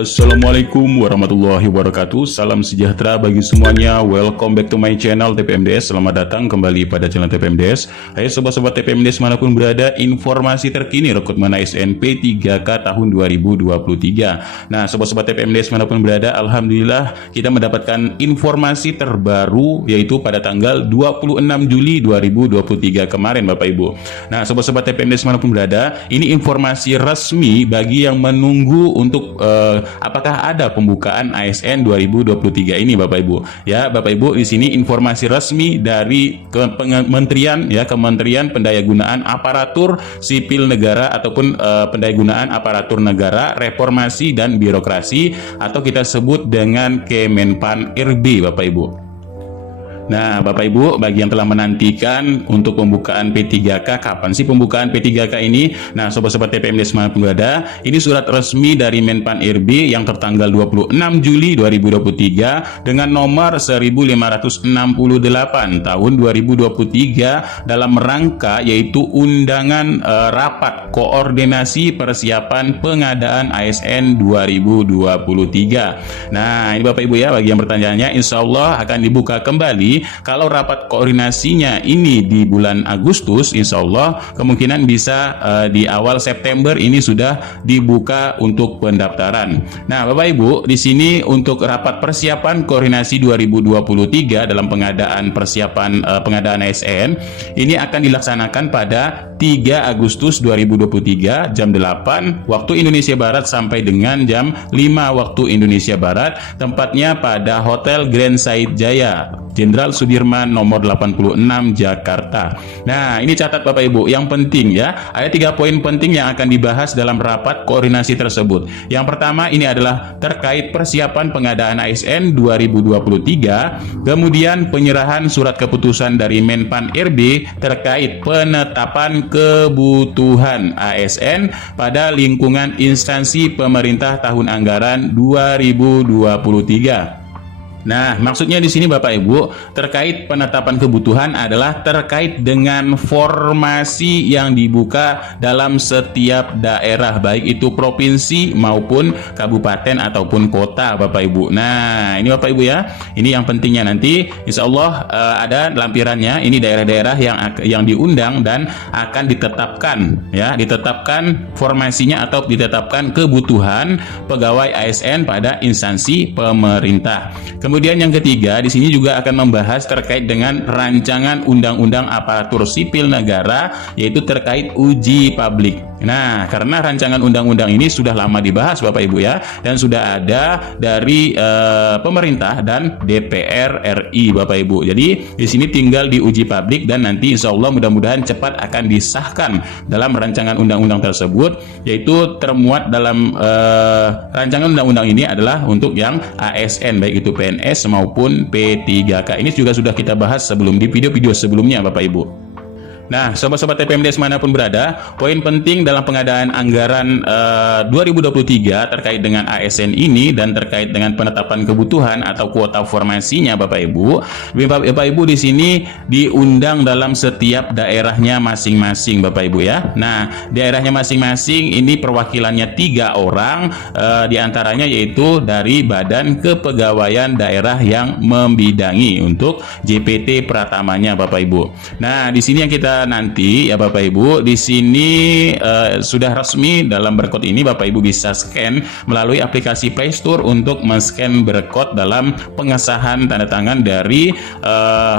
Assalamualaikum warahmatullahi wabarakatuh. Salam sejahtera bagi semuanya. Welcome back to my channel TPMDS. Selamat datang kembali pada channel TPMDS. Hai sobat-sobat TPMDS manapun berada, informasi terkini rekrutmen ASN P3K tahun 2023. Nah, sobat-sobat TPMDS manapun berada, alhamdulillah kita mendapatkan informasi terbaru yaitu pada tanggal 26 Juli 2023 kemarin Bapak Ibu. Nah, sobat-sobat TPMDS manapun berada, ini informasi resmi bagi yang menunggu untuk apakah ada pembukaan ASN 2023 ini Bapak Ibu. Ya, Bapak Ibu, di sini informasi resmi dari Kementerian Pendayagunaan Aparatur Sipil Negara ataupun Pendayagunaan Aparatur Negara, Reformasi dan Birokrasi atau kita sebut dengan Kemenpan RB Bapak Ibu. Nah, Bapak Ibu, bagi yang telah menantikan untuk pembukaan P3K, kapan sih pembukaan P3K ini? Nah, sobat-sobat TPMDS manapun berada, ini surat resmi dari Menpan RB yang tertanggal 26 Juli 2023 dengan nomor 1568 tahun 2023 dalam rangka yaitu undangan rapat koordinasi persiapan pengadaan ASN 2023. Nah, ini Bapak Ibu ya, bagi yang bertanya, insya Allah akan dibuka kembali. Kalau rapat koordinasinya ini di bulan Agustus, insya Allah kemungkinan bisa di awal September ini sudah dibuka untuk pendaftaran. Nah, Bapak Ibu, di sini untuk rapat persiapan koordinasi 2023 dalam pengadaan pengadaan ASN ini akan dilaksanakan pada 3 Agustus 2023 jam 8 waktu Indonesia Barat sampai dengan jam 5 waktu Indonesia Barat, tempatnya pada Hotel Grand Said Jaya, Jenderal Sudirman nomor 86 Jakarta. Nah, ini catat Bapak Ibu, yang penting ya, ada 3 poin penting yang akan dibahas dalam rapat koordinasi tersebut. Yang pertama ini adalah terkait persiapan pengadaan ASN 2023, kemudian penyerahan surat keputusan dari Menpan RB terkait penetapan kebutuhan ASN pada lingkungan instansi pemerintah tahun anggaran 2023. Nah, maksudnya di sini Bapak Ibu, terkait penetapan kebutuhan adalah terkait dengan formasi yang dibuka dalam setiap daerah, baik itu provinsi maupun kabupaten ataupun kota Bapak Ibu. Nah, ini Bapak Ibu ya, ini yang pentingnya nanti insya Allah ada lampirannya, ini daerah-daerah yang diundang dan akan ditetapkan ya, ditetapkan formasinya atau ditetapkan kebutuhan pegawai ASN pada instansi pemerintah. Kemudian yang ketiga, di sini juga akan membahas terkait dengan rancangan undang-undang aparatur sipil negara, yaitu terkait uji publik. Nah, karena rancangan undang-undang ini sudah lama dibahas Bapak Ibu ya, dan sudah ada dari pemerintah dan DPR RI Bapak Ibu. Jadi di sini tinggal diuji publik dan nanti insya Allah mudah-mudahan cepat akan disahkan dalam rancangan undang-undang tersebut, yaitu termuat dalam rancangan undang-undang ini adalah untuk yang ASN, baik itu PNS maupun P3K. Ini juga sudah kita bahas sebelum di video-video sebelumnya Bapak Ibu. Nah, sobat-sobat TPMDS manapun berada, poin penting dalam pengadaan anggaran 2023 terkait dengan ASN ini dan terkait dengan penetapan kebutuhan atau kuota formasinya Bapak Ibu. Bapak Ibu di sini diundang dalam setiap daerahnya masing-masing Bapak Ibu ya. Nah, daerahnya masing-masing ini perwakilannya 3 orang, diantaranya yaitu dari Badan Kepegawaian Daerah yang membidangi untuk JPT Pratamanya Bapak Ibu. Nah, di sini yang kita nanti ya Bapak Ibu, di sini sudah resmi dalam barcode ini Bapak Ibu bisa scan melalui aplikasi Play Store untuk men-scan barcode dalam pengesahan tanda tangan dari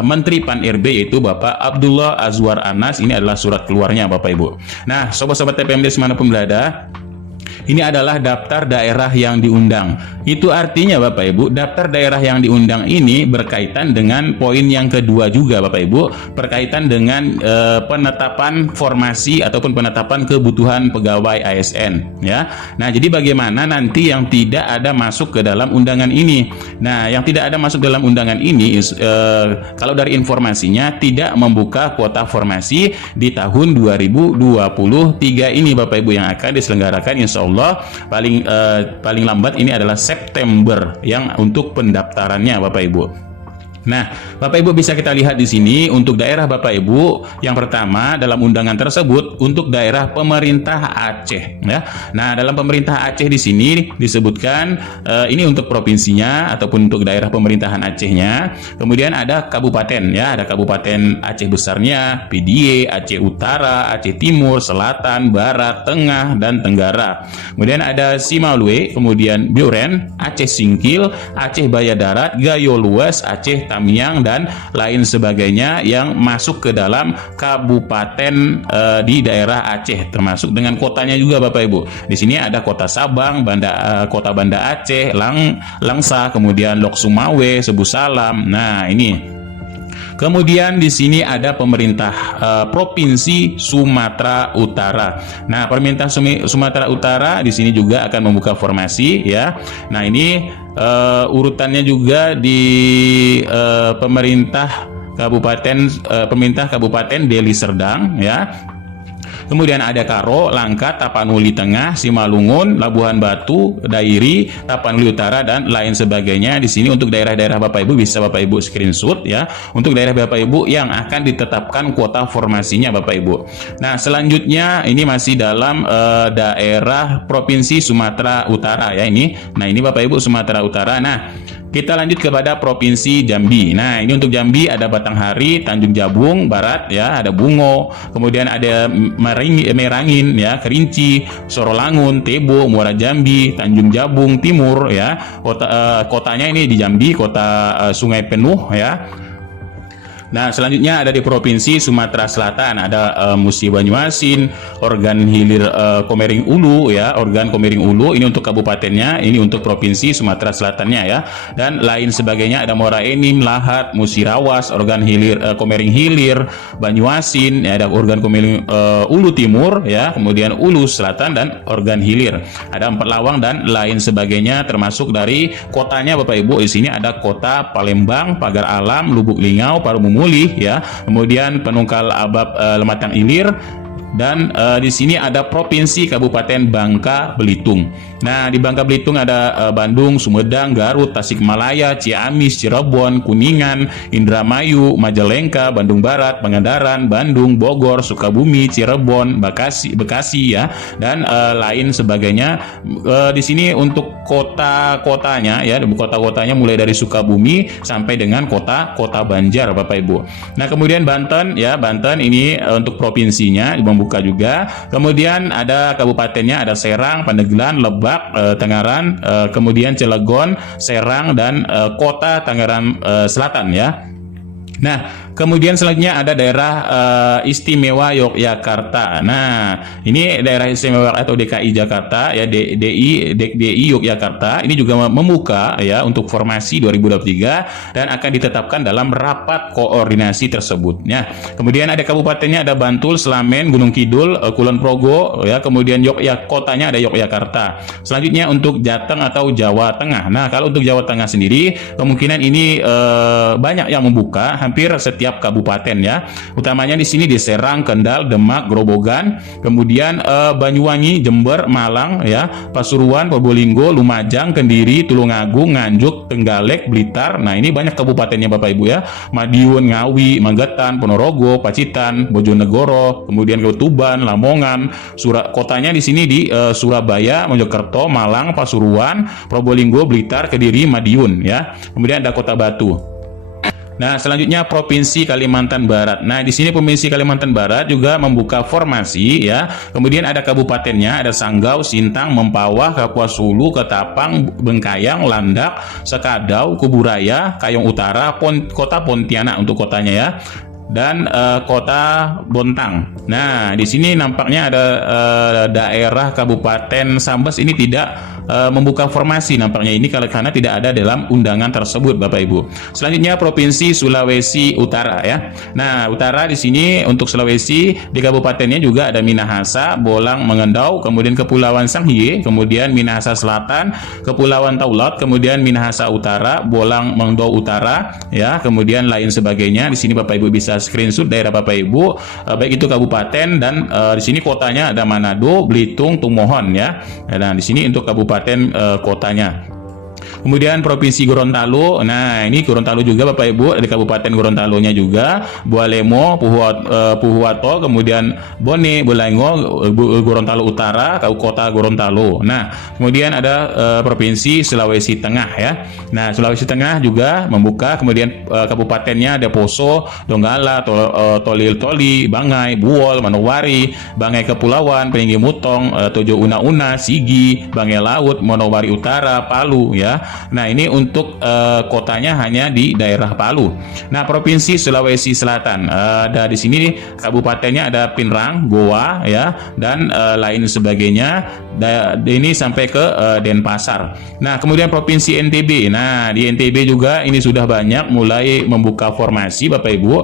Menteri Pan RB yaitu Bapak Abdullah Azwar Anas. Ini adalah surat keluarnya Bapak Ibu. Nah, sobat-sobat TPMDS manapun berada, ini adalah daftar daerah yang diundang. Itu artinya Bapak Ibu, daftar daerah yang diundang ini berkaitan dengan poin yang kedua juga Bapak Ibu, berkaitan dengan penetapan formasi ataupun penetapan kebutuhan pegawai ASN ya. Nah, jadi bagaimana nanti yang tidak ada masuk ke dalam undangan ini? Nah, yang tidak ada masuk dalam undangan ini kalau dari informasinya tidak membuka kuota formasi di tahun 2023 ini Bapak Ibu, yang akan diselenggarakan insya Allah paling lambat ini adalah September yang untuk pendaftarannya Bapak Ibu. Nah, Bapak Ibu bisa kita lihat di sini untuk daerah Bapak Ibu yang pertama dalam undangan tersebut untuk daerah pemerintah Aceh ya. Nah, dalam pemerintah Aceh di sini disebutkan ini untuk provinsinya ataupun untuk daerah pemerintahan Acehnya. Kemudian ada kabupaten ya, ada Kabupaten Aceh Besarnya, Pidie, Aceh Utara, Aceh Timur, Selatan, Barat, Tengah dan Tenggara. Kemudian ada Simalue, kemudian Biuren, Aceh Singkil, Aceh Baya Darat, Gayo Luas, Aceh Tamiang dan lain sebagainya yang masuk ke dalam kabupaten di daerah Aceh, termasuk dengan kotanya juga Bapak Ibu. Di sini ada Kota Sabang, Kota Banda Aceh, Langsa, kemudian Lok Sumawe, Sebu Salam. Nah, ini. Kemudian di sini ada pemerintah Provinsi Sumatera Utara. Nah, pemerintah Sumatera Utara di sini juga akan membuka formasi ya. Nah, ini urutannya juga di pemerintah Kabupaten Deli Serdang ya. Kemudian ada Karo, Langkat, Tapanuli Tengah, Simalungun, Labuhan Batu, Dairi, Tapanuli Utara dan lain sebagainya. Di sini untuk daerah-daerah Bapak Ibu bisa Bapak Ibu screenshot ya. Untuk daerah Bapak Ibu yang akan ditetapkan kuota formasinya Bapak Ibu. Nah, selanjutnya ini masih dalam daerah Provinsi Sumatera Utara ya ini. Nah, ini Bapak Ibu Sumatera Utara. Nah, kita lanjut kepada Provinsi Jambi. Nah, ini untuk Jambi ada Batanghari, Tanjung Jabung Barat ya, ada Bungo, kemudian ada Merangin ya, Kerinci, Sorolangun, Tebo, Muara Jambi, Tanjung Jabung Timur ya. Kotanya ini di Jambi, kota Sungai Penuh ya. Nah, selanjutnya ada di Provinsi Sumatera Selatan, ada Musi Banyuasin, Organ Hilir Komering Ulu ya, Organ Komering Ulu ini untuk kabupatennya, ini untuk Provinsi Sumatera Selatannya ya. Dan lain sebagainya ada Muara Enim, Lahat, Musi Rawas, Organ Hilir Komering Hilir, Banyuasin, ya, ada Organ Komering Ulu Timur ya, kemudian Ulu Selatan dan Organ Hilir. Ada Empelawang dan lain sebagainya, termasuk dari kotanya Bapak Ibu. Di sini ada Kota Palembang, Pagar Alam, Lubuk Lingau, Parumumulih ya, kemudian Penungkal Abab, Lematang Ilir, dan di sini ada Provinsi Kabupaten Bangka Belitung. Nah, di Bangka Belitung ada Bandung, Sumedang, Garut, Tasikmalaya, Ciamis, Cirebon, Kuningan, Indramayu, Majalengka, Bandung Barat, Pangandaran, Bandung, Bogor, Sukabumi, Cirebon, Bekasi ya, dan lain sebagainya. Di sini untuk kota-kotanya ya, kota-kotanya mulai dari Sukabumi sampai dengan kota Banjar Bapak Ibu. Nah, kemudian Banten ya, Banten ini untuk provinsinya membuka juga. Kemudian ada kabupatennya, ada Serang, Pandeglang, Lebak, Tangerang, kemudian Cilegon, Serang dan kota Tangerang Selatan ya. Nah, kemudian selanjutnya ada daerah istimewa Yogyakarta. Nah, ini daerah istimewa atau DKI Jakarta ya, DKI Yogyakarta ini juga membuka ya untuk formasi 2023 dan akan ditetapkan dalam rapat koordinasi tersebut. Nah, kemudian ada kabupatennya, ada Bantul, Selamen, Gunung Kidul, Kulon Progo ya, kemudian kotanya ada Yogyakarta. Selanjutnya untuk Jateng atau Jawa Tengah. Nah, kalau untuk Jawa Tengah sendiri kemungkinan ini banyak yang membuka, hampir setiap kabupaten ya. Utamanya di sini di Serang, Kendal, Demak, Grobogan, kemudian Banyuwangi, Jember, Malang ya, Pasuruan, Probolinggo, Lumajang, Kendiri, Tulungagung, Nganjuk, Trenggalek, Blitar. Nah, ini banyak kabupatennya Bapak Ibu ya. Madiun, Ngawi, Magetan, Ponorogo, Pacitan, Bojonegoro, kemudian Tuban, Lamongan. Kotanya di sini di Surabaya, Mojokerto, Malang, Pasuruan, Probolinggo, Blitar, Kediri, Madiun ya. Kemudian ada Kota Batu. Nah, selanjutnya Provinsi Kalimantan Barat. Nah, di sini Provinsi Kalimantan Barat juga membuka formasi ya. Kemudian ada kabupatennya, ada Sanggau, Sintang, Mempawah, Kapuas Hulu, Ketapang, Bengkayang, Landak, Sekadau, Kuburaya, Kayong Utara, Kota Pontianak untuk kotanya ya. Dan Kota Bontang. Nah, di sini nampaknya ada daerah Kabupaten Sambas ini tidak membuka formasi nampaknya ini karena tidak ada dalam undangan tersebut Bapak Ibu. Selanjutnya Provinsi Sulawesi Utara ya. Nah, utara di sini untuk Sulawesi di kabupatennya juga ada Minahasa, Bolang, Mengendau, kemudian Kepulauan Sangihe, kemudian Minahasa Selatan, Kepulauan Taulat, kemudian Minahasa Utara, Bolang, Mengendau Utara ya, kemudian lain sebagainya. Di sini Bapak Ibu bisa screenshot daerah Bapak Ibu, baik itu kabupaten dan di sini kotanya ada Manado, Belitung, Tumohon ya. Nah, di sini untuk kabupaten kotanya. Kemudian Provinsi Gorontalo. Nah, ini Gorontalo juga Bapak Ibu, di Kabupaten Gorontalonya juga, Bualemo, Puhuwato, kemudian Bone, Bolengo, Gorontalo Utara, Kota Gorontalo. Nah, kemudian ada Provinsi Sulawesi Tengah ya. Nah, Sulawesi Tengah juga membuka, kemudian kabupatennya ada Poso, Donggala, Tolil Toli, Bangai, Buol, Manowari, Bangai Kepulauan, Peninggi Mutong, Tojo Una-Una, Sigi, Bangai Laut, Manowari Utara, Palu ya. Nah, ini untuk kotanya hanya di daerah Palu. Nah, Provinsi Sulawesi Selatan ada di sini kabupatennya ada Pinrang, Goa ya, dan lain sebagainya. Ini sampai ke Denpasar. Nah, kemudian Provinsi NTB. Nah, di NTB juga ini sudah banyak mulai membuka formasi Bapak Ibu.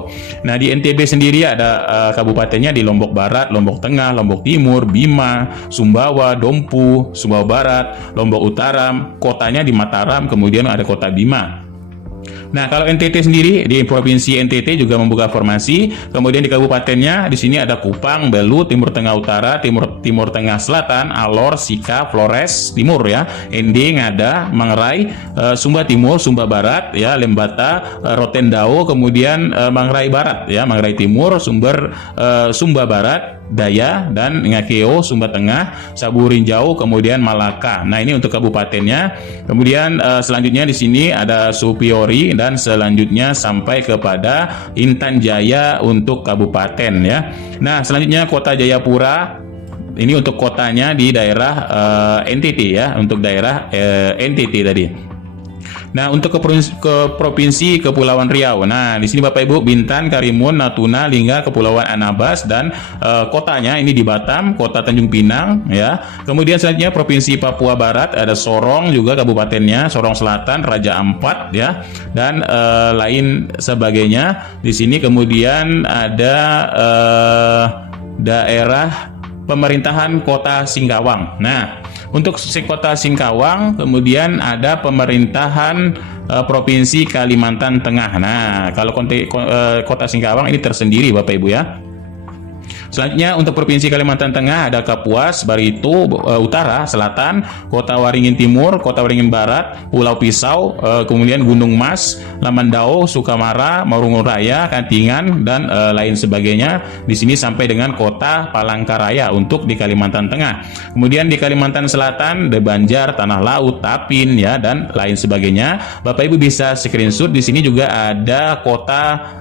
Nah, di NTB sendiri ada kabupatennya di Lombok Barat, Lombok Tengah, Lombok Timur, Bima, Sumbawa, Dompu, Sumbawa Barat, Lombok Utara, kotanya di Mataram, kemudian ada kota Bima. Nah, kalau NTT sendiri, di Provinsi NTT juga membuka formasi. Kemudian di kabupatennya di sini ada Kupang, Belu, Timur Tengah Utara, Timur Tengah Selatan, Alor, Sika, Flores Timur ya, Ende, Ngada, Mangrai, Sumba Timur, Sumba Barat ya, Lembata, Rotendao, kemudian Mangrai Barat ya, Mangrai Timur, Sumba Barat, Daya, dan Ngakeo, Sumba Tengah, Saburinjau, kemudian Malaka. Nah, ini untuk kabupatennya. Kemudian selanjutnya di sini ada Supiori, dan selanjutnya sampai kepada Intan Jaya untuk kabupaten ya. Nah, selanjutnya Kota Jayapura. Ini untuk kotanya di daerah NTT ya, untuk daerah NTT tadi. Nah, untuk ke Provinsi Kepulauan Riau. Nah, di sini Bapak Ibu, Bintan, Karimun, Natuna, Lingga, Kepulauan Anambas, dan kotanya ini di Batam, Kota Tanjung Pinang ya. Kemudian selanjutnya Provinsi Papua Barat, ada Sorong juga kabupatennya, Sorong Selatan, Raja Ampat ya, dan lain sebagainya. Di sini kemudian ada daerah pemerintahan Kota Singkawang. Nah, untuk Kota Singkawang kemudian ada pemerintahan Provinsi Kalimantan Tengah. Nah, kalau Kota Singkawang ini tersendiri Bapak Ibu ya. Selanjutnya untuk Provinsi Kalimantan Tengah ada Kapuas, Barito Utara, Selatan, Kota Waringin Timur, Kota Waringin Barat, Pulau Pisau, kemudian Gunung Mas, Lamandau, Sukamara, Marungun Raya, Kantingan, dan lain sebagainya. Di sini sampai dengan Kota Palangkaraya untuk di Kalimantan Tengah. Kemudian di Kalimantan Selatan, The Banjar, Tanah Laut, Tapin ya, dan lain sebagainya. Bapak Ibu bisa screenshot. Di sini juga ada Kota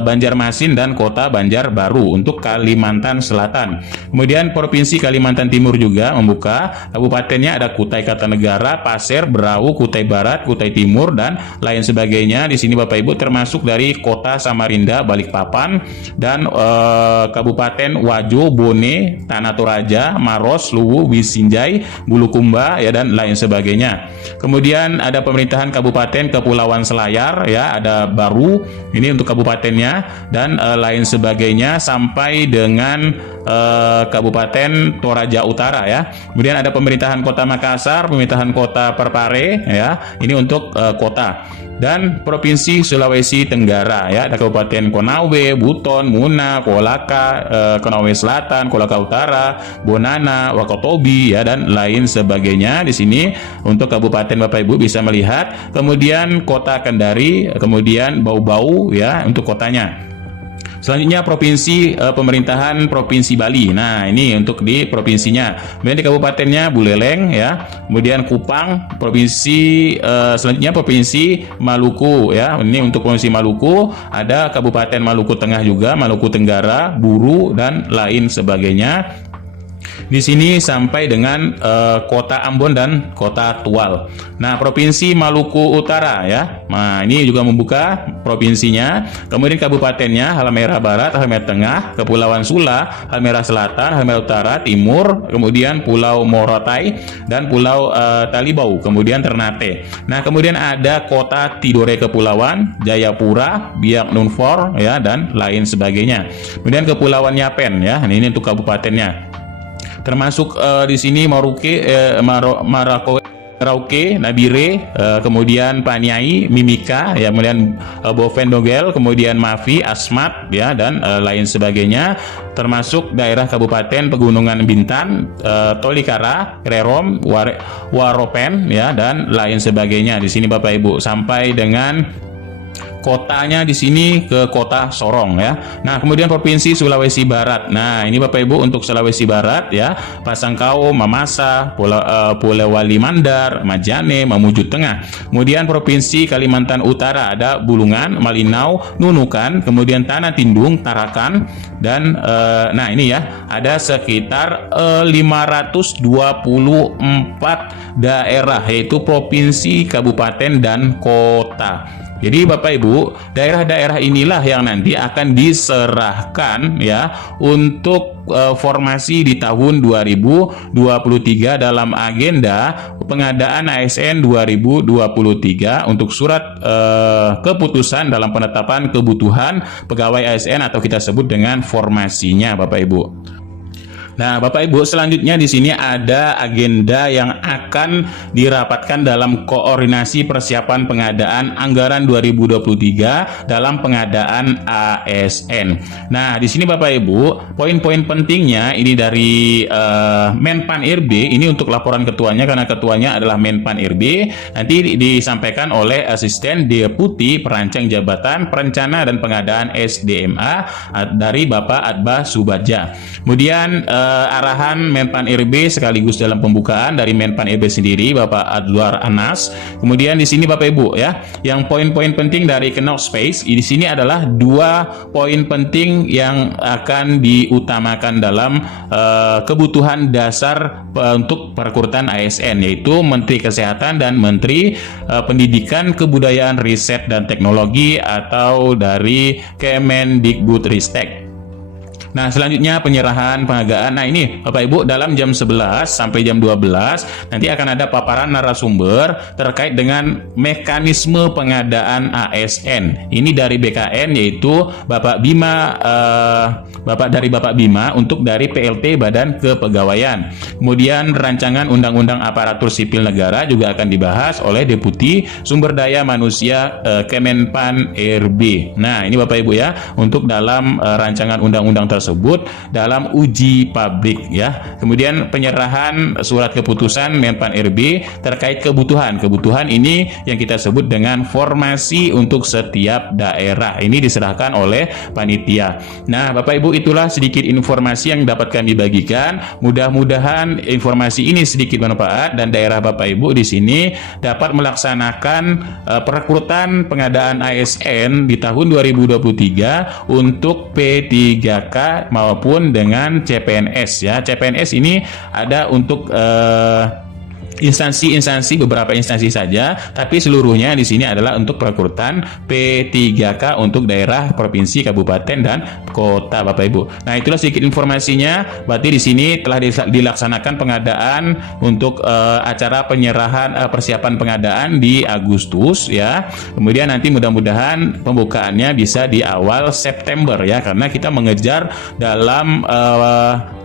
Banjarmasin dan Kota Banjarbaru untuk Kalimantan Selatan. Kemudian Provinsi Kalimantan Timur juga membuka, kabupatennya ada Kutai Kartanegara, Pasir, Berau, Kutai Barat, Kutai Timur, dan lain sebagainya. Di sini Bapak Ibu termasuk dari Kota Samarinda, Balikpapan, dan Kabupaten Wajo, Bone, Tanah Toraja, Maros, Luwu, Wisinjai, Bulukumba ya, dan lain sebagainya. Kemudian ada pemerintahan Kabupaten Kepulauan Selayar ya, ada Baru, ini untuk kabupatennya, dan lain sebagainya sampai dengan Kabupaten Toraja Utara ya. Kemudian ada pemerintahan Kota Makassar, pemerintahan Kota Parepare ya, ini untuk kota. Dan Provinsi Sulawesi Tenggara ya, ada Kabupaten Konawe, Buton, Muna, Kolaka, Konawe Selatan, Kolaka Utara, Bonana, Wakatobi ya, dan lain sebagainya. Di sini untuk kabupaten Bapak Ibu bisa melihat. Kemudian Kota Kendari, kemudian Bau-Bau ya untuk kotanya. Selanjutnya Provinsi pemerintahan Provinsi Bali. Nah, ini untuk di provinsinya. Kemudian di kabupatennya Buleleng ya. Kemudian Kupang, selanjutnya Provinsi Maluku ya. Ini untuk Provinsi Maluku, ada Kabupaten Maluku Tengah juga, Maluku Tenggara, Buru, dan lain sebagainya. Di sini sampai dengan Kota Ambon dan Kota Tual. Nah, Provinsi Maluku Utara ya. Nah, ini juga membuka provinsinya. Kemudian kabupatennya Halmahera Barat, Halmahera Tengah, Kepulauan Sula, Halmahera Selatan, Halmahera Utara, Timur, kemudian Pulau Morotai, dan Pulau Talibau, kemudian Ternate. Nah, kemudian ada Kota Tidore Kepulauan, Jayapura, Biak Numfor ya, dan lain sebagainya. Kemudian Kepulauan Yapen ya. Ini untuk kabupatennya. Termasuk di sini Maroke, Merauke, Nabire, kemudian Paniai, Mimika, ya, kemudian Boven Dogel, kemudian Mafi, Asmat, ya, dan lain sebagainya, termasuk daerah Kabupaten Pegunungan Bintan, Tolikara, Rerom, Waropen, ya, dan lain sebagainya di sini Bapak Ibu, sampai dengan kotanya di sini ke kota Sorong, ya. Nah, kemudian Provinsi Sulawesi Barat. Nah, ini Bapak Ibu untuk Sulawesi Barat, ya, Pasangkau, Mamasa, Polewali Mandar, Majane, Mamuju Tengah. Kemudian Provinsi Kalimantan Utara ada Bulungan, Malinau, Nunukan, kemudian Tanah Tindung, Tarakan, dan nah ini ya, ada sekitar 524 daerah, yaitu provinsi, kabupaten, dan kota. Jadi Bapak Ibu, daerah-daerah inilah yang nanti akan diserahkan, ya, untuk formasi di tahun 2023 dalam agenda pengadaan ASN 2023 untuk surat keputusan dalam penetapan kebutuhan pegawai ASN atau kita sebut dengan formasinya Bapak Ibu. Nah, Bapak Ibu, selanjutnya di sini ada agenda yang akan dirapatkan dalam koordinasi persiapan pengadaan anggaran 2023 dalam pengadaan ASN. Nah, di sini Bapak Ibu, poin-poin pentingnya ini dari Menpan RB, ini untuk laporan ketuanya karena ketuanya adalah Menpan RB, nanti disampaikan oleh Asisten Deputi Perancang Jabatan Perencana dan Pengadaan SDMA dari Bapak Adba Subadja. Kemudian arahan Menpan RB sekaligus dalam pembukaan dari Menpan RB sendiri Bapak Adluar Anas. Kemudian di sini Bapak Ibu, ya, yang poin-poin penting dari Knowledge Space di sini adalah 2 poin penting yang akan diutamakan dalam kebutuhan dasar untuk perekrutan ASN, yaitu Menteri Kesehatan dan Menteri Pendidikan, Kebudayaan, Riset dan Teknologi atau dari Kemendikbudristek. Nah, selanjutnya penyerahan penghargaan. Nah, ini Bapak Ibu, dalam jam 11 sampai jam 12 nanti akan ada paparan narasumber terkait dengan mekanisme pengadaan ASN. Ini dari BKN, yaitu Bapak Bima, Bapak Bima untuk dari PLT Badan Kepegawaian. Kemudian rancangan Undang-Undang Aparatur Sipil Negara juga akan dibahas oleh Deputi Sumber Daya Manusia Kemenpan RB. Nah, ini Bapak Ibu, ya, untuk dalam rancangan undang-undang tersebut dalam uji publik, ya. Kemudian penyerahan surat keputusan Menpan RB terkait kebutuhan ini yang kita sebut dengan formasi untuk setiap daerah. Ini diserahkan oleh panitia. Nah, Bapak Ibu, itulah sedikit informasi yang dapat kami bagikan. Mudah-mudahan informasi ini sedikit bermanfaat dan daerah Bapak Ibu di sini dapat melaksanakan perekrutan pengadaan ASN di tahun 2023 untuk P3K maupun dengan CPNS, ya. CPNS ini ada untuk instansi-instansi, beberapa instansi saja, tapi seluruhnya di sini adalah untuk perekrutan P3K untuk daerah, provinsi, kabupaten, dan kota Bapak Ibu. Nah, itulah sedikit informasinya. Berarti di sini telah dilaksanakan pengadaan untuk acara penyerahan persiapan pengadaan di Agustus, ya. Kemudian nanti mudah-mudahan pembukaannya bisa di awal September, ya, karena kita mengejar dalam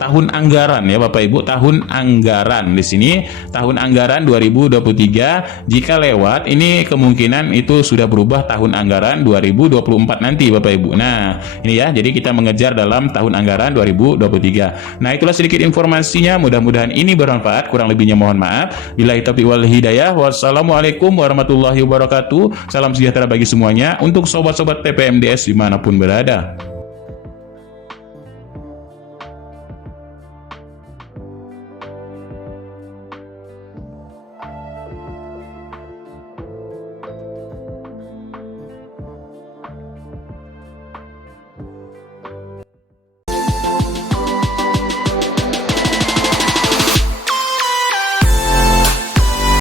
tahun anggaran, ya Bapak Ibu, tahun anggaran. Di sini tahun anggaran 2023, jika lewat ini kemungkinan itu sudah berubah tahun anggaran 2024 nanti Bapak Ibu. Nah, ini ya, jadi kita mengejar dalam tahun anggaran 2023. Nah, itulah sedikit informasinya, mudah-mudahan ini bermanfaat, kurang lebihnya mohon maaf. Billahi taufiq wal hidayah. Wassalamualaikum warahmatullahi wabarakatuh. Salam sejahtera bagi semuanya untuk sobat-sobat TPMDS dimanapun berada.